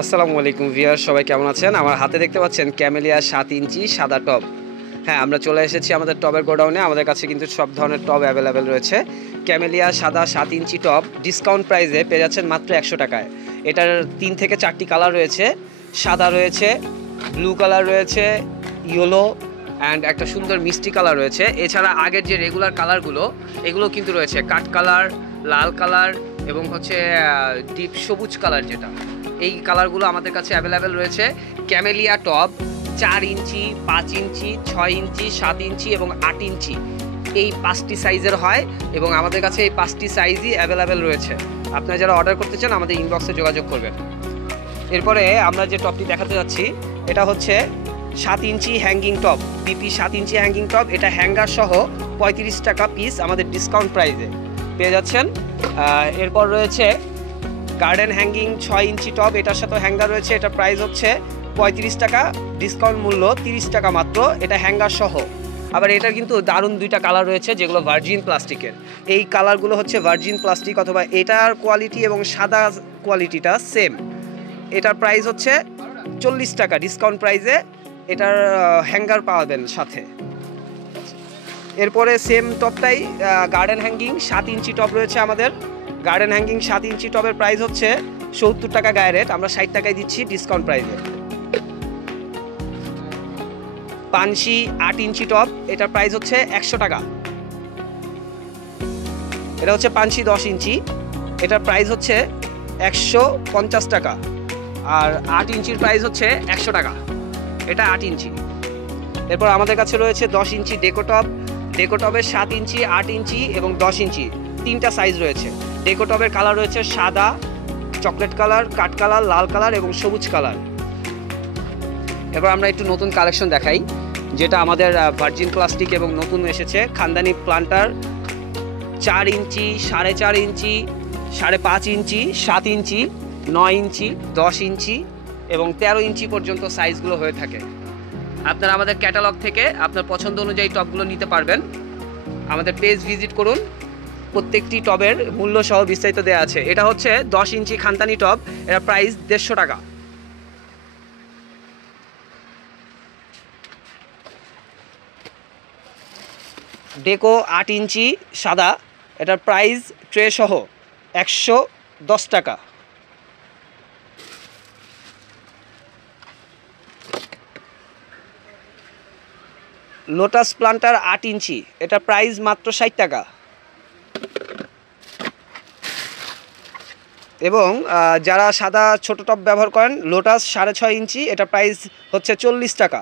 আসসালামু আলাইকুম ভিউয়ার, সবাই কেমন আছেন? আমার হাতে দেখতে পাচ্ছেন ক্যামেলিয়া 7 ইঞ্চি সাদা টব। হ্যাঁ, আমরা চলে এসেছি আমাদের টবের গোডাউনে। আমাদের কাছে কিন্তু সব ধরনের টব অ্যাভেলেবেল রয়েছে। ক্যামেলিয়া সাদা 7 ইঞ্চি টব ডিসকাউন্ট প্রাইসে পেয়ে যাচ্ছেন মাত্র 100 টাকায়। এটার 3 থেকে 4টি কালার রয়েছে। সাদা রয়েছে, ব্লু কালার রয়েছে, ইয়েলো অ্যান্ড একটা সুন্দর মিষ্টি কালার রয়েছে। এছাড়া আগের যে রেগুলার কালারগুলো এগুলো কিন্তু রয়েছে, কাঠ কালার, লাল কালার এবং হচ্ছে ডিপ সবুজ কালার। যেটা এই কালারগুলো আমাদের কাছে অ্যাভেলেবেল রয়েছে। ক্যামেলিয়া টব 4 ইঞ্চি, 5 ইঞ্চি, 6 ইঞ্চি, 7 ইঞ্চি এবং 8 ইঞ্চি, এই 5টি সাইজের হয় এবং আমাদের কাছে এই 5টি সাইজই অ্যাভেলেবেল রয়েছে। আপনারা যারা অর্ডার করতে চান আমাদের ইনবক্সে যোগাযোগ করবেন। এরপরে আমরা যে টপটি দেখাতে যাচ্ছি এটা হচ্ছে 7 ইঞ্চি হ্যাঙ্গিং টপ, পিপি 7 ইঞ্চি হ্যাঙ্গিং টপ। এটা হ্যাঙ্গার সহ 35 টাকা পিস আমাদের ডিসকাউন্ট প্রাইসে পেয়ে যাচ্ছেন। এরপর রয়েছে গার্ডেন হ্যাঙ্গিং 6 ইঞ্চি টপ, এটার সাথে হ্যাঙ্গার রয়েছে। এটা প্রাইস হচ্ছে 35 টাকা, ডিসকাউন্ট মূল্য 30 টাকা মাত্র, এটা হ্যাঙ্গার সহ। আবার এটার কিন্তু দারুণ 2টা কালার রয়েছে যেগুলো ভার্জিন প্লাস্টিকের। এই কালারগুলো হচ্ছে ভার্জিন প্লাস্টিক, অথবা এটার কোয়ালিটি এবং সাদা কোয়ালিটিটা সেম। এটার প্রাইস হচ্ছে 40 টাকা ডিসকাউন্ট প্রাইসে, এটার হ্যাঙ্গার পাবেন সাথে। এরপরে সেম টপটাই গার্ডেন হ্যাঙ্গিং 7 ইঞ্চি টপ রয়েছে আমাদের। গার্ডেন হ্যাঙ্গিং 7 ইঞ্চি টপের প্রাইস হচ্ছে 70 টাকা গায়ে রেট, আমরা 60 টাকায় দিচ্ছি ডিসকাউন্ট প্রাইসে। পানসি 8 ইঞ্চি টপ, এটার প্রাইস হচ্ছে 100 টাকা। এটা হচ্ছে পানসি 10 ইঞ্চি, এটার প্রাইস হচ্ছে 150 টাকা। আর 8 ইঞ্চির প্রাইস হচ্ছে 100 টাকা, এটা 8 ইঞ্চি। এরপর আমাদের কাছে রয়েছে 10 ইঞ্চি ডেকোটপ। ডেকোটপের 7 ইঞ্চি, 8 ইঞ্চি এবং 10 ইঞ্চি 3টা সাইজ রয়েছে। ডেকোটপের কালার রয়েছে সাদা, চকলেট কালার, কাঠ কালার, লাল কালার এবং সবুজ কালার। এবার আমরা একটু নতুন কালেকশন দেখাই, যেটা আমাদের ভার্জিন প্লাস্টিক এবং নতুন এসেছে। খানদানি প্লান্টার 4 ইঞ্চি, 4.5 ইঞ্চি, 5.5 ইঞ্চি, 7 ইঞ্চি, 9 ইঞ্চি, 10 ইঞ্চি এবং 13 ইঞ্চি পর্যন্ত সাইজগুলো হয়ে থাকে। আপনারা আমাদের ক্যাটালগ থেকে আপনার পছন্দ অনুযায়ী টবগুলো নিতে পারবেন। আমাদের পেজ ভিজিট করুন, প্রত্যেকটি টবের মূল্য সহ বিস্তারিত দেওয়া আছে। এটা হচ্ছে 10 ইঞ্চি খানদানি টব, এর প্রাইস 150 টাকা। ডেকো 8 ইঞ্চি সাদা, এটার প্রাইস ট্রে সহ 110 টাকা। লোটাস প্লান্টার 8 ইঞ্চি, এটার প্রাইস মাত্র 60 টাকা। এবং যারা সাদা ছোট টব ব্যবহার করেন, লোটাস 6.5 ইঞ্চি, এটা প্রাইস হচ্ছে 40 টাকা।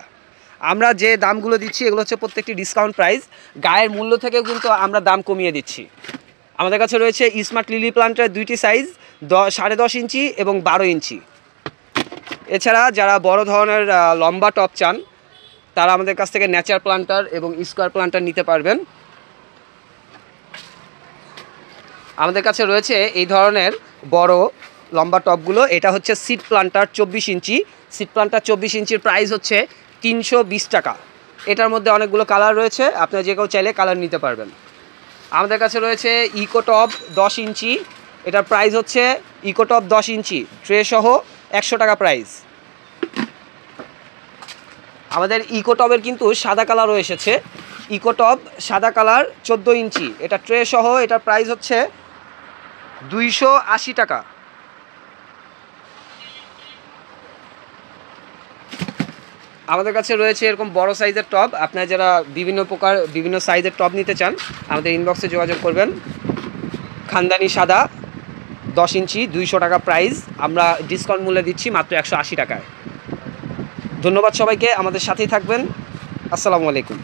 আমরা যে দামগুলো দিচ্ছি এগুলো হচ্ছে প্রত্যেকটি ডিসকাউন্ট প্রাইস, গায়ের মূল্য থেকেও কিন্তু আমরা দাম কমিয়ে দিচ্ছি। আমাদের কাছে রয়েছে স্মার্ট লিলি প্লান্টের 2টি সাইজ, 10.5 ইঞ্চি এবং 12 ইঞ্চি। এছাড়া যারা বড় ধরনের লম্বা টব চান তারা আমাদের কাছ থেকে ন্যাচার প্লান্টার এবং স্কোয়ার প্লান্টার নিতে পারবেন। আমাদের কাছে রয়েছে এই ধরনের বড় লম্বা টবগুলো। এটা হচ্ছে সিড প্লান্টার 24 ইঞ্চি। সিড প্লান্টার 24 ইঞ্চির প্রাইস হচ্ছে 320 টাকা। এটার মধ্যে অনেকগুলো কালার রয়েছে, আপনারা যে কেউ চাইলে কালার নিতে পারবেন। আমাদের কাছে রয়েছে ইকো টব 10 ইঞ্চি, এটার প্রাইস হচ্ছে ইকো টব 10 ইঞ্চি ট্রে সহ 100 টাকা প্রাইস। আমাদের ইকো টবের কিন্তু সাদা কালারও এসেছে। ইকো টব সাদা কালার 14 ইঞ্চি, এটা ট্রে সহ, এটার প্রাইস হচ্ছে 280 টাকা। আমাদের কাছে রয়েছে এরকম বড় সাইজের টব। আপনারা যারা বিভিন্ন সাইজের টব নিতে চান আমাদের ইনবক্সে যোগাযোগ করবেন। খানদানি সাদা 10 ইঞ্চি 200 টাকা প্রাইস, আমরা ডিসকাউন্ট মূল্যে দিচ্ছি মাত্র 180 টাকায়। ধন্যবাদ সবাইকে, আমাদের সাথেই থাকবেন। আসসালামু আলাইকুম।